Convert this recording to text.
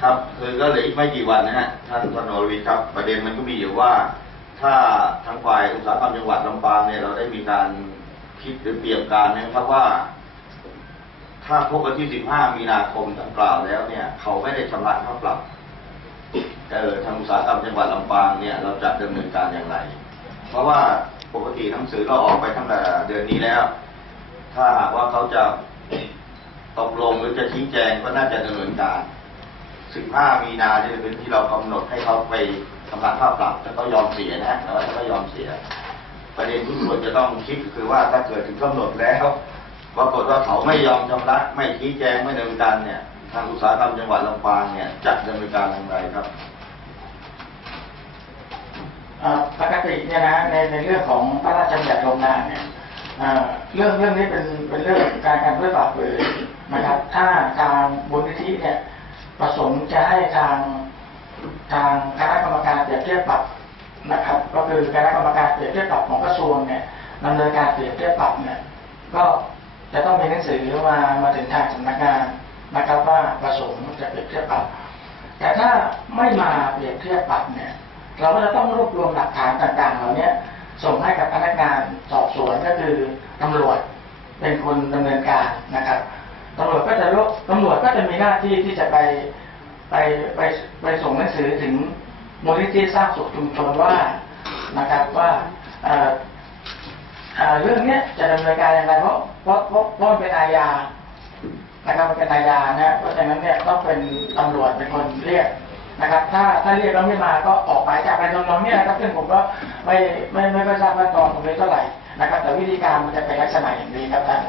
ครับคือก็เหลืออีกไม่กี่วันนะฮะท่านพนรวิทย์ครับ ประเด็นมันก็มีอยู่ว่า ถ้าทางฝ่ายอุตสาหกรรมจังหวัดลำปางเนี่ยเราได้มีการคิดหรือเตรียมการนะครับว่า ถ้าพบวันที่ 15 มีนาคมดังกล่าวแล้วเนี่ย เขาไม่ได้ชำระค่าปรับเออทางอุตสาหกรรมจังหวัดลำปางเนี่ยเราจะดำเนินการอย่างไร เพราะว่าปกติหนังสือเราออกไปตั้งแต่เดือนนี้แล้ว ถ้าหากว่าเขาจะตกลงหรือจะชี้แจงก็น่าจะดำเนินการ 15 มีนาเนี่ยเป็นที่เรากำหนดให้เขาไปชำระค่าปรับแต่เขายอมเสียนะฮะแล้วเขาก็ยอมเสีย ประเด็นที่ควรจะต้องคิดคือว่าถ้าเกิดถึงกำหนดแล้วปรากฏว่าเขาไม่ยอมชำระไม่ชี้แจงไม่ดำเนินการเนี่ย ทางอุตสาหกรรมจังหวัดลำปางเนี่ยจะดำเนินการอย่างไรครับปกติเนี่ยนะในในเรื่องของพระราชบัญญัติโรงงานเนี่ยเรื่องเรื่องนี้เป็นเป็นเรื่องการการด้วยปรับเลยนะครับถ้าทางบุญนิธิเนี่ย ประสงค์จะให้ทางทางคณะกรรมการเปรียบเทียบปรับนะครับ ก็คือคณะกรรมการเปรียบเทียบปรับของกระทรวงเนี่ยดำเนินการเปรียบเทียบปรับเนี่ยก็จะต้องมีหนังสือมามาถึงทางสำนักงานนะครับว่าประสงค์จะเปรียบเทียบปรับ แต่ถ้าไม่มาเปรียบเทียบปรับเนี่ย เราก็จะต้องรวบรวมหลักฐานต่างๆ เหล่านี้ส่งให้กับพนักงานสอบสวนก็คือตำรวจเป็นคนดำเนินการนะครับ จะรวบตำรวจก็จะมีหน้าที่ที่จะไปไปไปไปส่งหนังสือถึงมูลนิธิสร้างสุขชุมชนว่านะครับว่าเรื่องนี้จะดำเนินการอย่างไรเพราะเพราะเพราะเพราะเป็นอาญานะครับเป็นอาญานะเพราะฉะนั้นเนี่ยต้องเป็นตำรวจเป็นคนเรียกนะครับ ถ้าถ้าเรียกแล้วไม่มาก็ออกหมายจับไปตรงๆเนี่ยนะครับซึ่งผมก็ไม่ไม่ไม่ทราบขั้นตอนตรงนี้เท่าไหร่นะครับ แต่วิธีการมันจะเป็นลักษณะอย่างนี้ครับท่าน